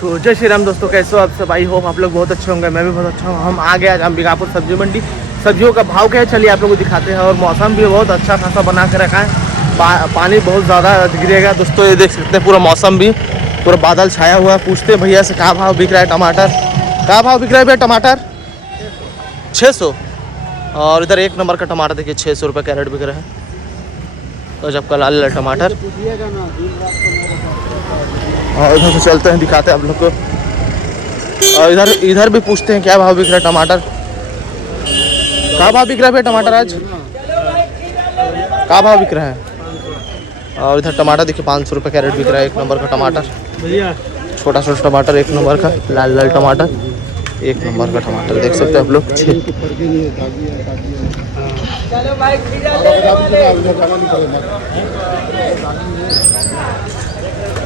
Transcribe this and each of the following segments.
तो जय श्री राम दोस्तों, कैसे हो आप सब। आई होप आप लोग बहुत अच्छे होंगे, मैं भी बहुत अच्छा हूँ। हम आ गए आज अंबिकापुर सब्जी मंडी। सब्जियों का भाव क्या है चलिए आप लोगों को दिखाते हैं। और मौसम भी बहुत अच्छा खासा बना के रखा है। पानी बहुत ज़्यादा गिरेगा दोस्तों, ये देख सकते हैं। पूरा मौसम भी पूरा बादल छाया हुआ है। पूछते हैं भैया से क्या भाव बिक रहा है टमाटर, क्या भाव बिक रहा है भैया टमाटर। 600। और इधर एक नंबर का टमाटर देखिए 600 रुपये कैरेट बिक रहा है। तो जब का लाल लाल टमाटर। और इधर से चलते हैं, दिखाते हैं आप लोग को। और इधर भी पूछते हैं क्या भाव बिक रहा है टमाटर, क्या भाव बिक रहा है भैया टमाटर आज, क्या भाव बिक रहा है। और इधर टमाटर देखिए 500 रुपये कैरेट बिक रहा है। एक नंबर का टमाटर, छोटा छोटा टमाटर एक नंबर का, लाल लाल टमाटर एक नंबर का टमाटर देख सकते हैं आप लोग।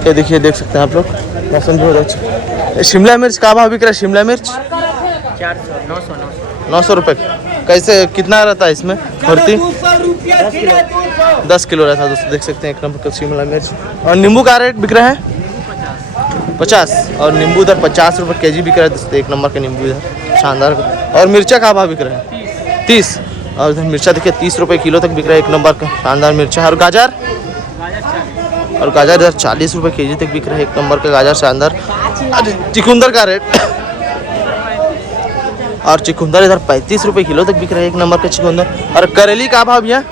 ये देखिए देख सकते हैं आप लोग, मौसम बहुत अच्छा। शिमला मिर्च का भाव बिक रहा है। शिमला मिर्च 900 रुपये। कैसे कितना रहता है इसमें भर्ती? 10 किलो रहता है दोस्तों, देख सकते हैं एक नंबर का शिमला मिर्च। और नींबू का रेट बिक रहा है 50। और नींबू इधर 50 रुपये केजी बिक रहा है दोस्तों, एक नंबर का नींबू इधर शानदार का। और मिर्चा का भाव बिक रहा है 30। और इधर मिर्चा देखिए 30 रुपये किलो तक बिक रहा है, एक नंबर का शानदार मिर्चा। और गाजर, और गाजर इधर 40 रुपये केजी तक बिक रहा है, एक नंबर का गाजर शानदार। चुकंदर का रेट, और चुकंदर इधर 35 रुपये किलो तक बिक रहा है, एक नंबर का चुकंदर। और करेली का भाव भैया,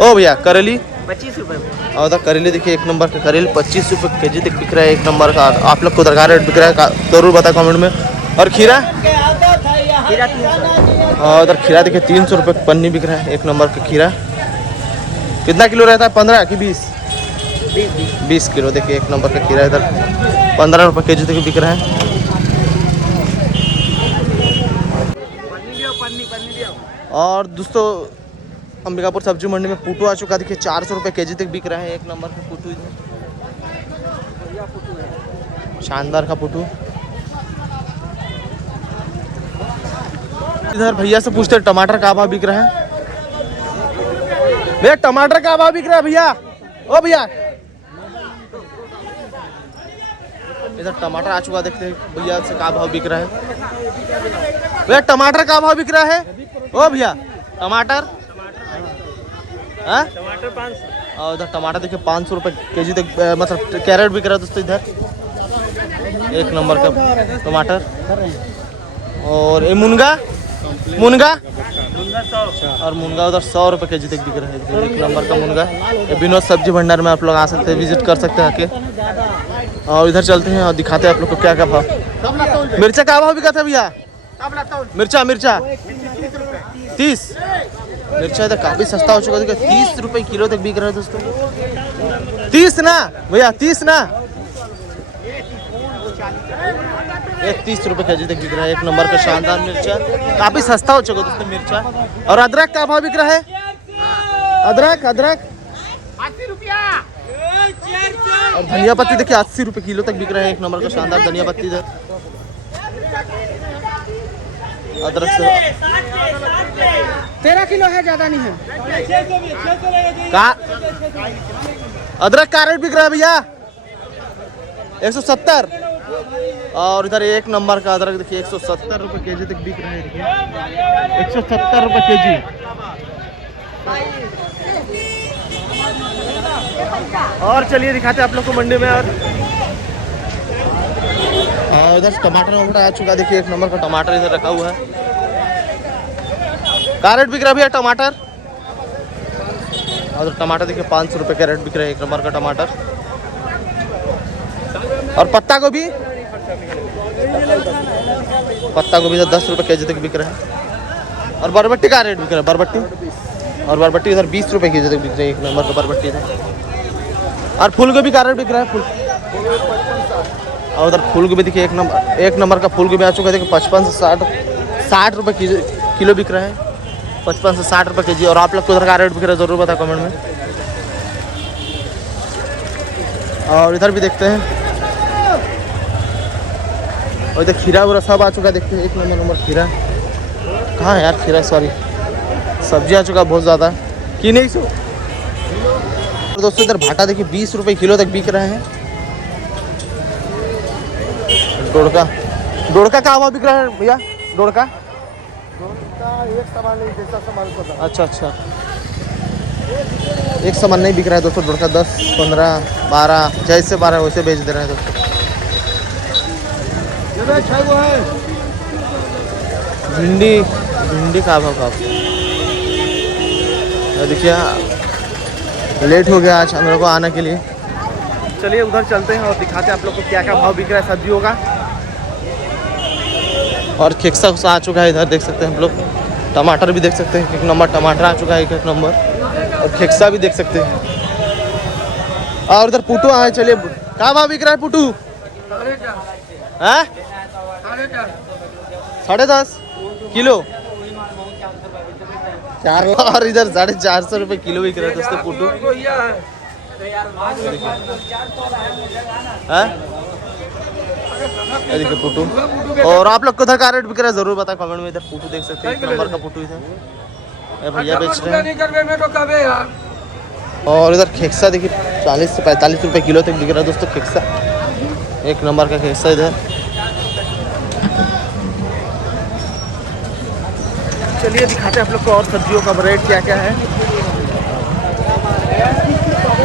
ओ भैया करेली 25 रुपये। और उधर करेली देखिए एक नंबर का करेली 25 रुपये केजी तक बिक रहा है, एक नंबर का। आप लोग को उधर का रेट बिक रहा है जरूर बताए कमेंट में। और खीरा, खीरा 300। और उधर खीरा देखिए 300 रुपये पन्नी बिक रहा है, एक नंबर का खीरा। कितना किलो रहता है, 15 कि 20? 20 किलो देखिए एक नंबर का खीरा इधर 15 रुपये केजी तक बिक रहा है। और दोस्तों अंबिकापुर सब्जी मंडी में पुटू आ चुका देखिए 400 रुपये केजी तक बिक रहा है, एक नंबर का पुटू इधर शानदार का पुटू। इधर भैया से पूछते हैं टमाटर का भाव बिक रहा है। भैया टमाटर का भाव बिक रहा है भैया, ओ भैया। इधर टमाटर आ चुका, देखते हैं भैया से क्या भाव बिक रहा है। भैया टमाटर का भाव बिक रहा है, ओ भैया टमाटर, हाँ टमाटर 500। और इधर टमाटर देखिए 500 रुपये केजी तक मतलब कैरेट बिक रहा है दोस्तों इधर, एक नंबर का टमाटर। और ये मुनगा, मुनगा और मुनगा उधर 100 रुपये केजी तक बिक रहा है, एक नंबर का मुनगा। ये विनोद सब्जी भंडार में आप लोग आ सकते हैं, विजिट कर सकते हैं आके। और इधर चलते हैं और दिखाते हैं आप लोग को क्या क्या भाव। मिर्चा का भाव बिका था भैया, मिर्चा 30। मिर्चा इधर काफ़ी सस्ता हो चुका है, 30 रुपये किलो तक बिक रहा है दोस्तों। 30 ना भैया, 30 ना, 30 रुपये केजी तक बिक रहा है, एक नंबर का शानदार मिर्चा। काफ़ी सस्ता हो चुका है दोस्तों मिर्चा। और अदरक का भाव बिक रहा है, अदरक 80 रुपया। और धनिया पत्ती देखिए 80 रुपये किलो तक बिक रहा है, एक नंबर का शानदार धनिया पत्ती इधर। अदरक से 13 किलो है, ज़्यादा नहीं है। का अदरक का रेट बिक रहा है भैया 170। और इधर एक नंबर का अदरक देखिए 170 रुपये केजी तक बिक रहा है, देखिए 170 रुपये केजी। और चलिए दिखाते हैं आप लोग को मंडी में। और इधर टमाटर वमाटर आ चुका देखिए, एक नंबर का टमाटर इधर रखा हुआ है। क्या रेट बिक रहा है भैया टमाटर? और टमाटर देखिए 500 रुपये का रेट बिक रहा है, एक नंबर का टमाटर। और पत्ता गोभी, पत्ता गोभी इधर 10 रुपये केजी तक बिक रहा है। और बरबट्टी का रेट बिक रहा है, बरबट्टी, और बरबट्टी इधर 20 रुपये केजी तक बिक रही है, एक नंबर का बरबट्टी इधर। और फूल गोभी का रेट बिक रहा है, फूल। और उधर फूल गोभी देखिए एक नंबर का फूल गोभी आ चुका है, देखिए 55 से 60 रुपये किलो बिक रहा है, 55 से 60 रुपये केजी। और आप लोग को उधर का रेट बिक रहा है जरूर बताओ कमेंट में। और इधर भी देखते हैं, और इधर खीरा वगैरह सब आ चुका है, देखते हैं एक नंबर खीरा। कहाँ है यार खीरा, सॉरी, सब्जी आ चुका है बहुत ज़्यादा कि नहीं सो। दोस्तों इधर भाटा देखिए 20 रुपये किलो तक बिक रहे हैं। डोड़का डोड़का क्या भाव बिक रहा है भैया? डोड़का एक सामान नहीं, जैसा सामान को दाम। अच्छा अच्छा, एक सामान नहीं बिक रहा है दोस्तों। डोड़का 10, 15, 12 जैसे 12 वैसे बेच दे रहे हैं दोस्तों। भिंडी भिंडी का भाव का देखिए, लेट हो गया आज हम लोग को आने के लिए। चलिए उधर चलते हैं और दिखाते हैं आप लोग को क्या क्या भाव बिक रहा है सब्जियों का। और खेक्सा उसा आ चुका है इधर, देख सकते हैं हम लोग। टमाटर भी देख सकते हैं, 1 नंबर टमाटर आ चुका है, 1 नंबर। और खेक्सा भी देख सकते हैं। और उधर पुटू आए, चलिए क्या भाव बिक रहा है पुटू? हैं 10.5 किलो। और इधर 450 रुपये किलो बिक रहा है दोस्तों पुटू। देखिए पुटू। और आप लोग को उधर का रेट बिक रहा है जरूर बताएं कमेंट में। इधर पुटू देख सकते हैं, 1 नंबर का पुटू इधर भैया बेच रहे हैं। और इधर खेक्सा देखिए 40 से 45 रुपये किलो तक बिक रहा है दोस्तों खेक्सा। 1 नंबर का खेक्सा इधर। चलिए दिखाते हैं आप लोग को और सब्जियों का रेट क्या क्या है।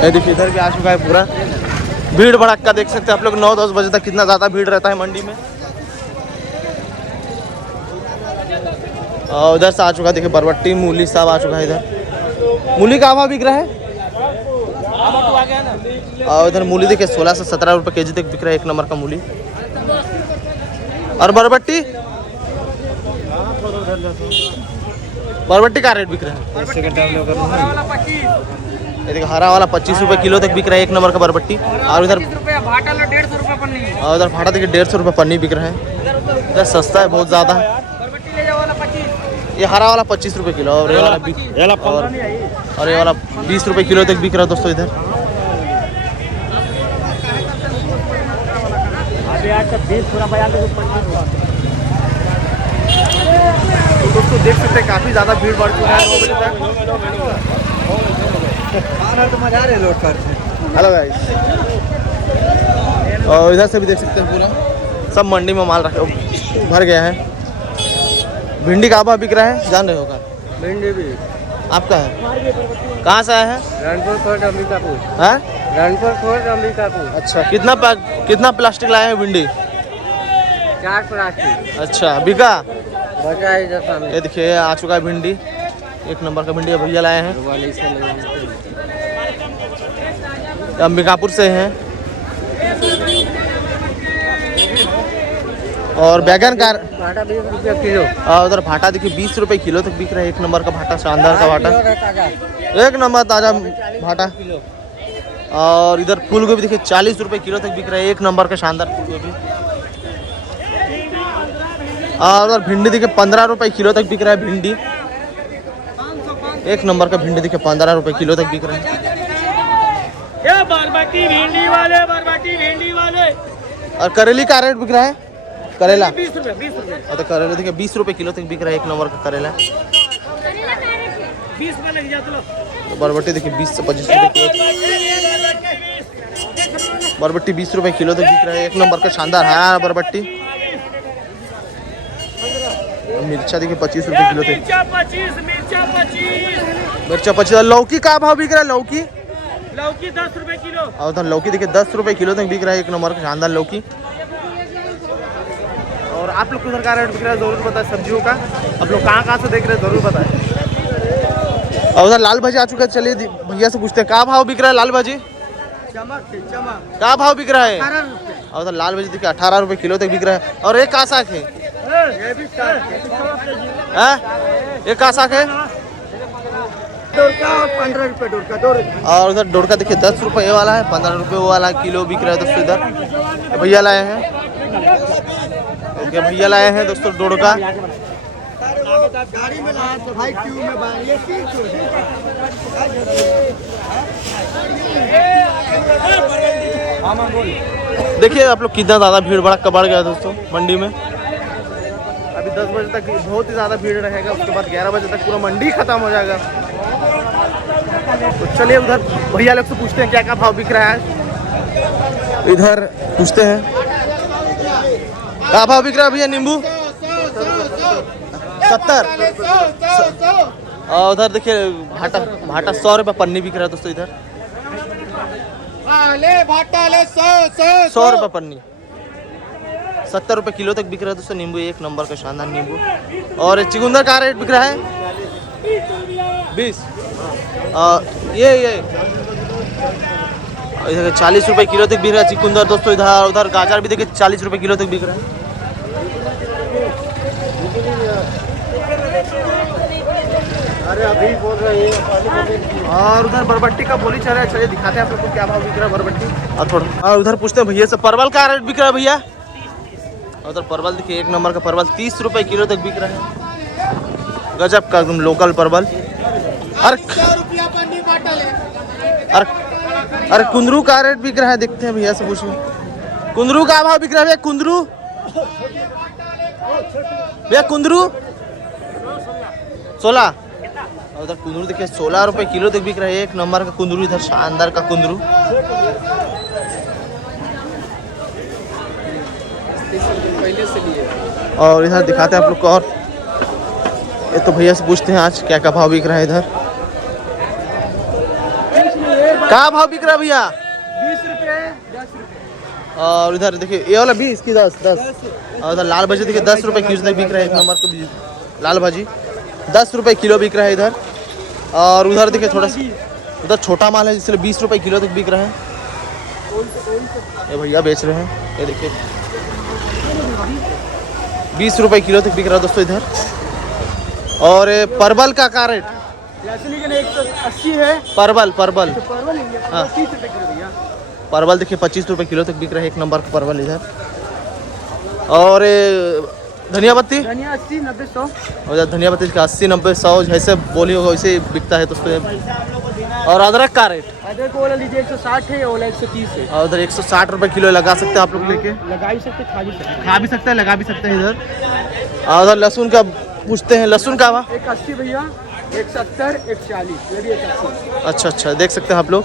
ये देखिए इधर भी आ चुका है पूरा भीड़ भड़क्का, देख सकते हैं आप लोग। 9-10 बजे तक कितना ज़्यादा भीड़ रहता है मंडी में। और उधर से आ चुका देखिए बरबट्टी, मूली सब आ चुका है इधर। मूली का भाव बिक रहा है। और इधर मूली देखिए 16 से 17 रुपये केजी तक बिक रहा है, 1 नंबर का मूली। और बरबट्टी बरबट्टी का रेट बिक रहा है। ये देखिए हरा वाला 25 रुपये किलो तक बिक रहा है, 1 नंबर का बरबट्टी। और उधर भाटा 150 रुपये पन्नी। और उधर भाटा देखिए 150 रुपये पन्नी बिक रहा है। इधर सस्ता है बहुत ज़्यादा। ये हरा वाला 25 रुपये किलो और ये वाला और ये वाला 20 रुपये किलो तक बिक रहा है दोस्तों इधर। तो दोस्तों देख सकते हैं काफ़ी ज़्यादा भीड़ बढ़ चुका है 9 बजे तक। हेलो गाइस, और इधर से भी देख सकते हैं पूरा सब मंडी में माल रखा भर गया है। भिंडी का भाव बिक रहा है, जान रहे होगा? भिंडी भी आपका है? कहाँ से आए हैं? रानपुर कोट अंबिकापुर। हैं? रानपुर कोट अंबिकापुर। अच्छा, कितना प्लास्टिक लाए हैं भिंडी? 4 प्लास्टिक। अच्छा, बिका? बचा है इधर सामने। ये देखिए आ चुका है भिंडी, 1 नंबर का भिंडी भैया लाए हैं, अंबिकापुर से हैं। और बैगन का भाटा 20 रुपये किलो। उधर भाटा देखिए 20 रुपये किलो तक बिक रहा है, 1 नंबर का भाटा, शानदार का भाटा, 1 नंबर ताज़ा भाटा। और इधर फूल गोभी देखिए 40 रुपये किलो तक बिक रहा है, 1 नंबर का शानदार फूल गोभी। और उधर भिंडी देखिए 15 रुपये किलो तक बिक रहा है भिंडी, 1 नंबर का भिंडी देखिए 15 रुपये किलो तक बिक रहा है। बरबटी भिंडी वाले। और करेली का रेट बिक रहा है? करेला 20 रुपये। और तो करेला देखिए 20 रुपये किलो तक बिक रहा है, 1 नंबर का करेला। 20 रुपये लग जाता। तो बरबट्टी देखिए 20 से 25 रुपये किलो, बरबट्टी 20 रुपये किलो तक बिक रहा है, 1 नंबर का शानदार हरा बरबट्टी। मिर्चा देखिए 25 रुपये किलो तक, मिर्चा 25। लौकी का भाव बिक रहा है? लौकी 10 रुपये किलो। और उधर लौकी देखिए 10 रुपये किलो तक बिक रहा है, 1 नंबर का शानदार लौकी। और आप लोग उधर का रेट बिक रहा है जरूर बताएं सब्जियों का। आप लोग कहाँ से देख रहे हैं जरूर बताएं। और उधर लाल भाजी आ चुका है, चलिए भैया से पूछते हैं क्या भाव बिक रहा है लाल भाजी? क्या भाव बिक रहा है? और उधर लाल भाजी देखिए 18 रुपये किलो तक बिक रहा है। और एक का साग है? एक का साग है? 15 रुपये। और उधर डोरका देखिए 10 रुपये वाला है, 15 रुपये वाला किलो बिक रहा है दोस्तों। इधर भैया लाए हैं, भैया लाए हैं दोस्तों डोरका। देखिए आप लोग कितना ज़्यादा भीड़ भड़का बढ़ गया दोस्तों मंडी में। अभी 10 बजे तक बहुत ही ज़्यादा भीड़ रहेगा, उसके बाद 11 बजे तक पूरा मंडी खत्म हो जाएगा। तो चलिए उधर भैया लोग से पूछते हैं क्या क्या भाव बिक रहा है, इधर पूछते हैं। क्या भाव बिक रहा है भैया नींबू? 70। और उधर देखिए भाटा भाटा 100 रुपये पन्नी बिक रहा है दोस्तों। इधर 100 रुपये पन्नी, 70 रुपये किलो तक बिक रहा है दोस्तों नींबू। एक नंबर का शानदार नींबू। और चुकंदर का रेट बिक रहा है 20। ये इधर 40 रुपये किलो तक बिक रहा है चुकंदर दोस्तों। इधर उधर गाजर भी देखिए 40 रुपये किलो तक बिक रहा है। अरे अभी बोल रहे हैं। और उधर बरबट्टी का बोली चल रहा है। चलिए दिखाते हैं आप लोग को क्या भाव बिक रहा है बरबट्टी। और थोड़ा और उधर पूछते हैं भैया से परवल का रेट बिक रहा है भैया। उधर परवल देखिए एक नंबर का परवल 30 रुपये किलो तक बिक रहा है। गजब का एकदम लोकल परवल। अरे कुंदरू का रेट बिक रहा है, देखते हैं भैया से पूछिए। कुंदरू का भाव बिक रहा है भैया? कुंदरू भैया कुंदरू 16। उधर कुंदरू देखिए 16 रुपये किलो तक बिक रहा है। एक नंबर का कुंदरू, इधर शानदार का कुंदरू। और इधर दिखाते हैं आप लोग को। और ये तो भैया से पूछते हैं आज क्या क्या भाव बिक रहा है। इधर क्या भाव बिक रहा है भैया? 20 रुपये 10 रुपये। और इधर देखिए ये वाला 20 की 10। और उधर लाल भाजी देखिए 10 रुपये किलो तक बिक रहा है। एक नंबर का लाल भाजी 10 रुपये किलो बिक रहा है इधर। और उधर देखिए थोड़ा सा उधर छोटा माल है इसलिए 20 रुपये किलो तक बिक रहा है। ये भैया बेच रहे हैं, ये देखिए 20 रुपये किलो तक बिक रहा है दोस्तों इधर। और ये परवल का क्या रेट? 180 है। परवल हाँ। 30 रुपये किलो भैया। परवल देखिए 25 रुपये किलो तक बिक रहा है। एक नंबर का परवल इधर। और धनिया पत्ती धनिया 80 90 100। और धनिया पत्ती का 80 90 100 जैसे बोली होगा वैसे बिकता है दोस्तों। और अदरक का रेट? अदरक वाला लीजिए 160 है, वाला 130 है। और उधर 160 रुपये किलो लगा सकते हैं आप लोग लेके। लगा भी सकते, खा भी सकते। खा भी सकते हैं, लगा भी सकते हैं इधर। और उधर लहसुन का पूछते हैं, लहसुन का भाव? 180 भैया, 170 140, ये भी 180। अच्छा देख सकते हैं आप लोग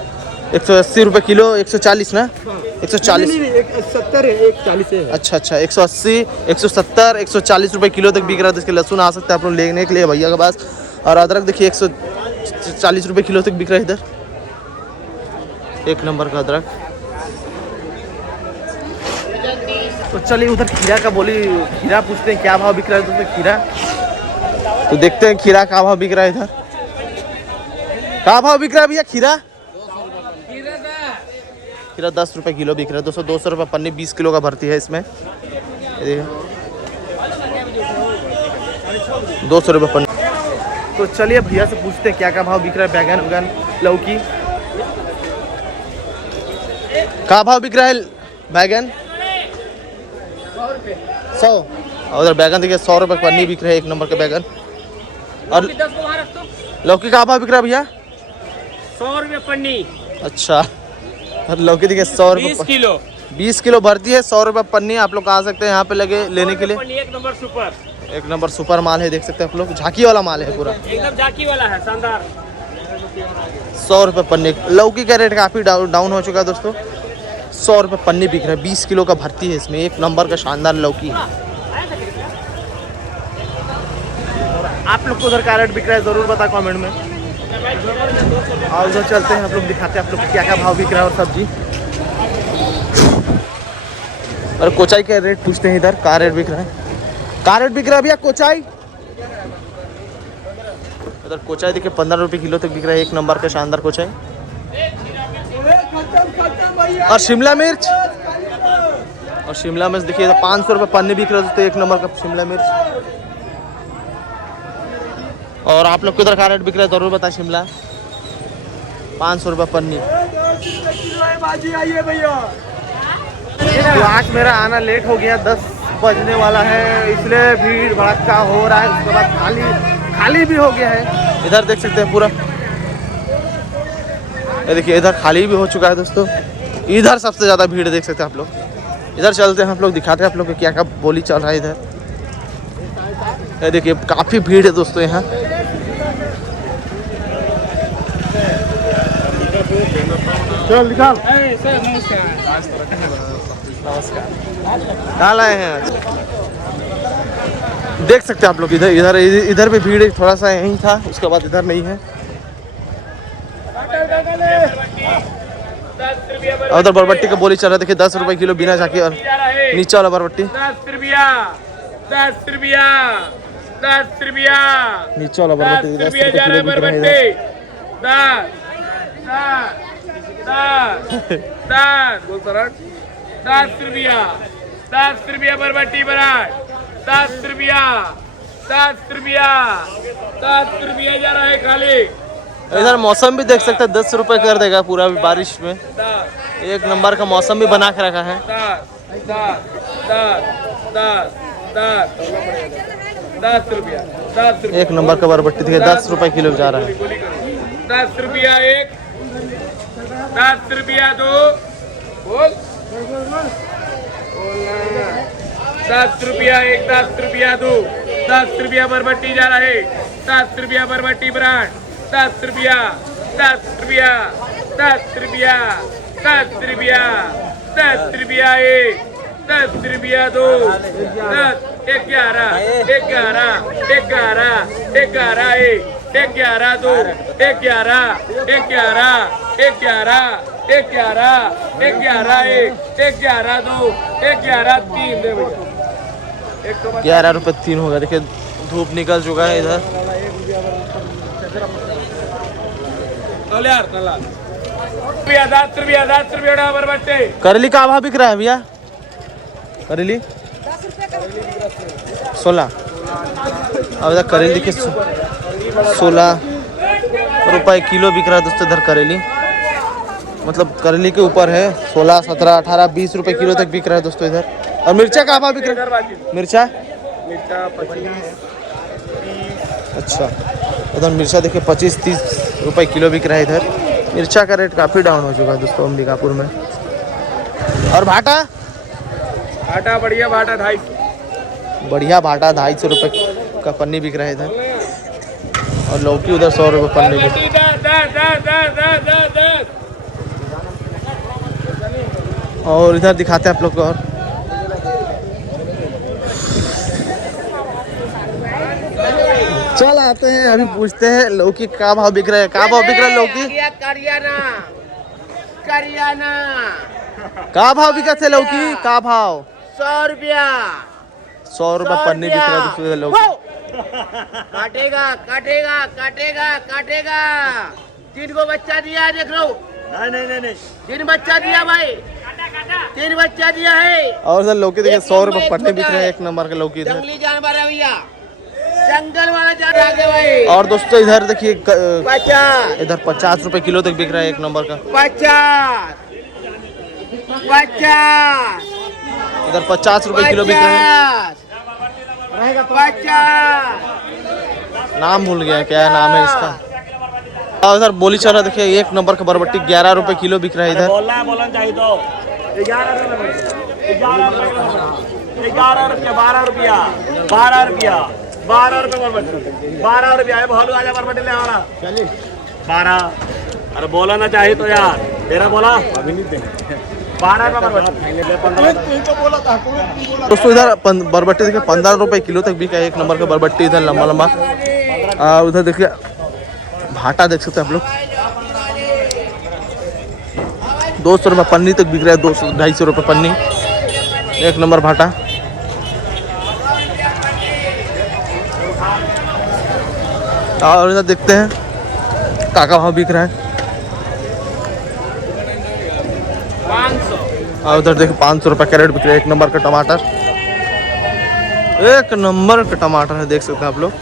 180 रुपये किलो। 140 ना? 140 नहीं 170 है, 140 है। अच्छा 180 170 140 रुपये किलो तक बिक रहा है। इसके लहसुन आ सकते हैं आप लोग लेने के लिए भैया के पास। और अदरक देखिए 140 रुपये किलो तक बिक रहा है इधर। एक नंबर का अदरक। तो चलिए उधर खीरा का बोली, खीरा पूछते हैं क्या भाव बिक रहा है दोस्तों खीरा। तो देखते हैं खीरा का भाव बिक रहा है इधर। क्या भाव बिक रहा है भैया खीरा? खीरा 10 रुपये किलो बिक रहा है दोस्तों। 200 रुपये पन्नी, 20 किलो का भरती है इसमें। ये देखिए 200 रुपये पन्नी। तो चलिए भैया से पूछते हैं क्या क्या भाव बिक रहा है। बैगन वैगन लौकी क्या भाव बिक रहा है? बैगन 100। और उधर बैगन देखिए 100 रुपये पन्नी बिक रहा है। एक नंबर का बैगन। और लौकी का भाव बिक रहा है भैया? 100 रुपये पन्नी। अच्छा लौकी देखिए 100 रुपये 20 किलो भरती है। 100 रुपये पन्नी। आप लोग आ सकते हैं यहाँ पे लगे लेने के लिए। एक नंबर सुपर माल है, देख सकते हैं आप लोग। झांकी वाला माल है पूरा, एकदम झांकी वाला है, शानदार। 100 रुपये पन्नी। लौकी का रेट काफ़ी डाउन हो चुका है दोस्तों। 100 रुपये पन्नी बिक रहा है। 20 किलो का भरती है इसमें। एक नंबर का शानदार लौकी है। आप लोग को उधर का रेट बिक रहा है ज़रूर बता कमेंट में। और उधर चलते हैं आप लोग, दिखाते हैं आप लोग क्या क्या भाव बिक रहा है। और सब्जी और कोचाई का रेट पूछते हैं इधर। का रेट बिक रहा है? का रेट बिक रहा है भैया कोचाई? उधर कोचाई देखिए 15 रुपये किलो तक बिक रहा है। एक नंबर का शानदार कोचाई। और शिमला मिर्च देखिए 500 रुपये पन्नी बिक रहा है दोस्तों। एक नंबर का शिमला मिर्च। और आप लोग को इधर का रेट बिक रहा है ज़रूर बताएं। शिमला 500 रुपये पन्नी। तो आज मेरा आना लेट हो गया, 10 बजने वाला है, इसलिए भीड़ भड़का हो रहा है। उसके बाद खाली भी हो गया है। इधर देख सकते हैं पूरा, ये देखिए इधर खाली भी हो चुका है दोस्तों। इधर सबसे ज़्यादा भीड़ देख सकते हैं आप लोग। इधर चलते हैं, हम लोग दिखाते हैं आप लोग को क्या क्या बोली चल रहा है इधर। ये देखिए काफ़ी भीड़ है दोस्तों यहाँ। चल निकाल। नमस्कार। कहाँ लाए हैं आज? देख सकते हैं आप लोग, इधर इधर इधर भी भीड़ थोड़ा सा यहीं था, उसके बाद इधर नहीं है। और उधर बरबट्टी का बोली चल रहा है, देखिए 10 रुपए किलो बिना झाकी। और नीचे वाला बरबट्टी 10 रुपया 10 रुपया 10 रुपया नीचे वाला बरबट्टी 10 रुपए जा रहा है किलो बिक रहा है बरबट्टी। इधर। 10 रुपया 10 रुपया बरबट्टी बराट। 10 रुपया 10 रुपया 10 रुपया जा रहा है खाली। इधर मौसम भी देख सकते हैं, 10 रुपए कर देगा पूरा भी बारिश में। एक नंबर का मौसम भी बना के रखा है। 10 रुपया 10 रुपया एक नंबर का बरबट्टी देखिए 10 रुपए किलो जा रहा है। 10 रुपया एक 10 रुपया दो बोल 10 रुपया एक 10 रुपया दो 10 रुपया बरबट्टी जा रहा है। 10 रुपया बरबट्टी ब्रांड 10 रुपया 10 रुपया 10 रुपया 10 रुपया 10 रुपया एक 10 रुपया दो 10 11 11 11 11 एक 11 दो 11 11 11 11 11 एक 11 दो 11 तीन दे भैया 11 रुपए 3 होगा। देखिए धूप निकल चुका है इधर। 10 रुपया बरबट्टे। करेली का भाव बिक रहा है भैया? करेली 16। अब इधर करेली के 16 रुपए किलो बिक रहा है दोस्तों इधर करेली। मतलब करेली के ऊपर है, 16 17 18 20 रुपए किलो तक बिक रहा है दोस्तों इधर। और मिर्चा का भाव बिक रहा है? मिर्चा 25 अच्छा, उधर मिर्चा देखिए 25-30 रुपए किलो बिक रहा है इधर। मिर्चा का रेट काफ़ी डाउन हो चुका है दोस्तों अंबिकापुर में। और भाटा आटा बढ़िया भाटा 250 बढ़िया भाटा 250 रुपए का पन्नी बिक रहा है इधर। और लौकी उधर 100 रुपए पन्नी बिक। और इधर दिखाते हैं आप लोग को। और चल आते हैं, अभी पूछते हैं लौकी का भाव बिक रहा है। का भाव बिक रहा है लौकी? करियाना का भाव बिका थे लौकी? का भाव? 100 रुपया 100 रुपए पन्नी बिक रहा है दोस्तों इधर लौकी। काटेगा काटेगा काटेगा काटेगा। 3 को बच्चा दिया है, देख लो। नहीं 3 बच्चा दिया भाई, 3 बच्चा दिया है। और इधर लौकी देखिए 100 रुपए पन्नी बिक रहे हैं। एक नंबर के लौकी इधर। जंगली जानवर है भैया, जंगल वाला जानवर है भाई। और दोस्तों इधर देखिए 50 इधर 50 रुपए किलो तक बिक रहा है एक नंबर का। 50 इधर 50 रुपए किलो बिक रहा है। 50 नाम भूल गया क्या नाम है इसका। और इधर बोली चल रहा है देखिए एक नंबर का बरबट्टी 11 रुपए किलो बिक रहा है इधर। बोलना चाहिए तो 11 रुपये 12 रुपया 12 रुपये बरबट्टी 12 रुपया है। भालू आजा बरबट्टी ले आना 12। अरे बोला ना चाहिए तो यार, तेरा बोला अभी नहीं दे 12 रुपये बरबट्टी। दोस्तों इधर बरबट्टी देखिए 15 रुपए किलो तक बिका है एक नंबर का बरबट्टी इधर लंबा लंबा। उधर देखिए भाटा देख सकते हैं आप लोग 200 रुपए पन्नी तक बिक रहा है। 200-250 रुपए पन्नी एक नंबर भाटा। और इधर देखते हैं काका भाव बिक रहा है। 500 और उधर देखिए 500 रुपए कैरेट बिक रहा है एक नंबर का टमाटर। एक नंबर का टमाटर है देख सकते हैं आप लोग।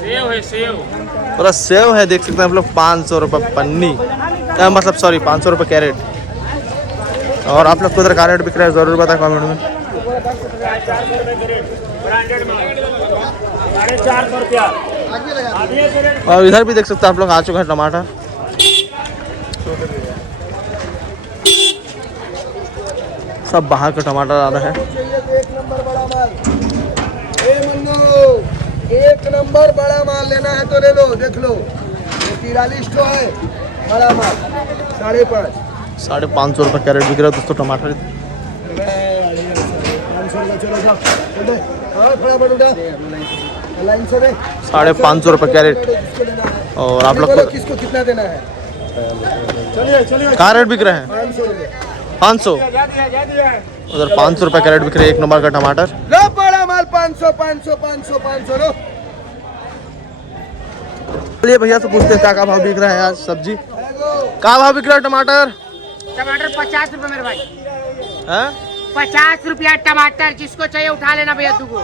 सेव है सेव। पूरा सेव है देख सकते हैं आप लोग। 500 रुपए पन्नी मतलब सॉरी 500 रुपए कैरेट। और आप लोग को उधर का रेट बिक रहा है जरूर बता कमेंट में। 450 रुपया। और इधर भी देख सकते हैं आप लोग आ चुका है टमाटर। सब बाहर का टमाटर आ रहा है। एक नंबर बड़ा माल। एक नंबर बड़ा माल लेना है तो ले लो, देख लो 43 तो है बड़ा माल 5.5 550 रुपए कैरेट बिक रहा है दोस्तों टमाटर। 550 चलो जाओ चल दे हाँ थोड़ा बढ़ उठा लाइन से दे 550 रुपये कैरेट। किसको लेना है और आप लोग बोलो को किसको कितना देना है चलिए चलिए कहाँ रेट बिक रहे हैं? 500 रुपये 500। उधर 500 रुपये कैरेट बिक रहे हैं 1 नंबर का टमाटर। लो बड़ा माल 500 500 500 500 लो चलिए भैया से पूछते हैं क्या भाव बिक रहा है आज सब्जी। क्या भाव बिक रहा है टमाटर? टमाटर 50 रुपए मेरे भाई, हैं? 50 रुपया टमाटर। जिसको चाहिए उठा लेना भैया, तू को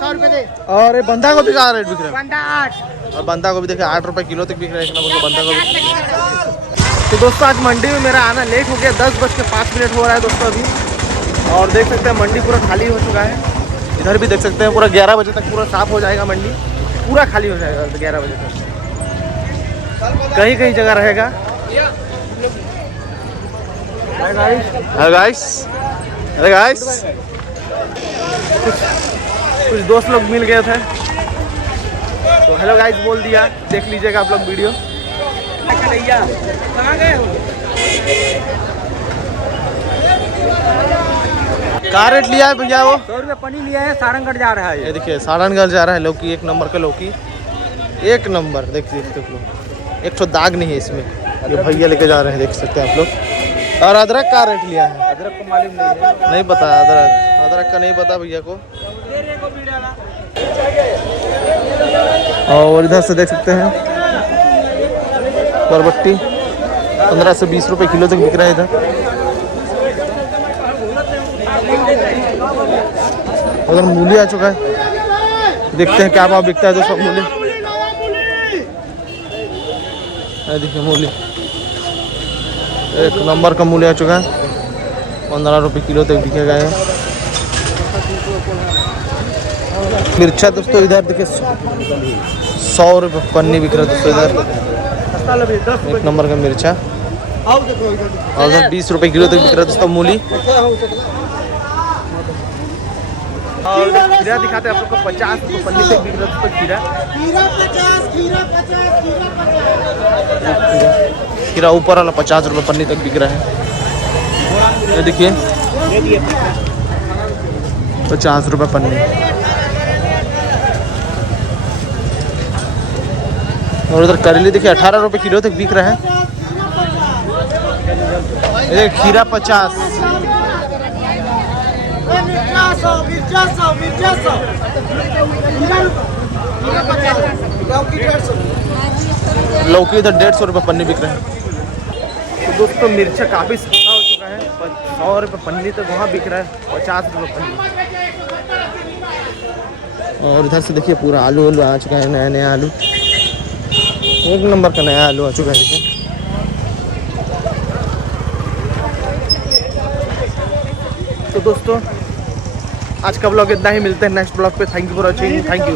100 रुपए दे। और ये बंधा गोभी का रेट बिक रहा है? बंदा 8। और बंधा गोभी देखिए 8 रुपये किलो तक बिक रहा है 1 नंबर का बंधा गोभी। तो दोस्तों आज मंडी में मेरा आना लेट हो गया, 10:05 हो रहा है दोस्तों अभी। और देख सकते हैं मंडी पूरा खाली हो चुका है। इधर भी देख सकते हैं पूरा 11 बजे तक पूरा साफ हो जाएगा, मंडी पूरा खाली हो जाएगा 11 बजे तक। कहीं कहीं जगह रहेगा। हेलो गाइस, अरे गाइस कुछ दोस्त लोग मिल गए थे तो हेलो गाइस बोल दिया, देख लीजिएगा आप लोग वीडियो। कहाँ गए हो? क्या रेट लिया है भैया वो? 100 रुपये पनीर लिया है, सारंगढ़ जा रहा है। ये देखिए सारनगढ़ जा रहा है लौकी, 1 नंबर का लौकी, 1 नंबर। देखिए देख लो, एक तो दाग नहीं है इसमें, ये भैया लेके जा रहे हैं, देख सकते हैं आप लोग। और अदरक का रेट लिया है? अदरक को मालूम नहीं है, नहीं पता, अदरक का नहीं पता भैया को। और इधर से देख सकते हैं बरबट्टी 15 से 20 रुपए किलो तक बिक रहा है इधर। उधर मूली आ चुका है, देखते हैं क्या भाव बिकता है दोस्तों मूली। देखिए मूली 1 नंबर का मूली आ चुका है, 15 रुपये किलो तक बिकेगा ये। मिर्चा दोस्तों इधर देखिए 100 रुपये पन्नी बिक रहा है दोस्तों इधर, 1 नंबर का मिर्चा। और उधर 20 रुपये किलो तक बिक रहा है दोस्तों मूली। और खीरा दिखाते हैं आप लोग को, 50 रुपये पन्नी तक बिक रहा है दोस्तों खीरा। खीरा ऊपर वाला 50 रुपये पन्नी तक बिक रहा है, ये देखिए 50 रुपये पन्नी। और उधर करेली देखिए 18 रुपये किलो तक बिक रहा है। ये खीरा 50। लौकी इधर 150 रुपये पन्नी बिक रहे हैं। तो दोस्तों मिर्चा काफ़ी सस्ता हो चुका है, 100 रुपये पन्नी तक वहाँ बिक रहा है, 50 रुपये पन्नी। और इधर से देखिए पूरा आलू आ चुका है, नया नया आलू, 1 नंबर का नया आलू आ चुका है देखिए। तो दोस्तों आज का ब्लॉग इतना ही, मिलते हैं नेक्स्ट ब्लॉग पे। Thank you for watching, thank you.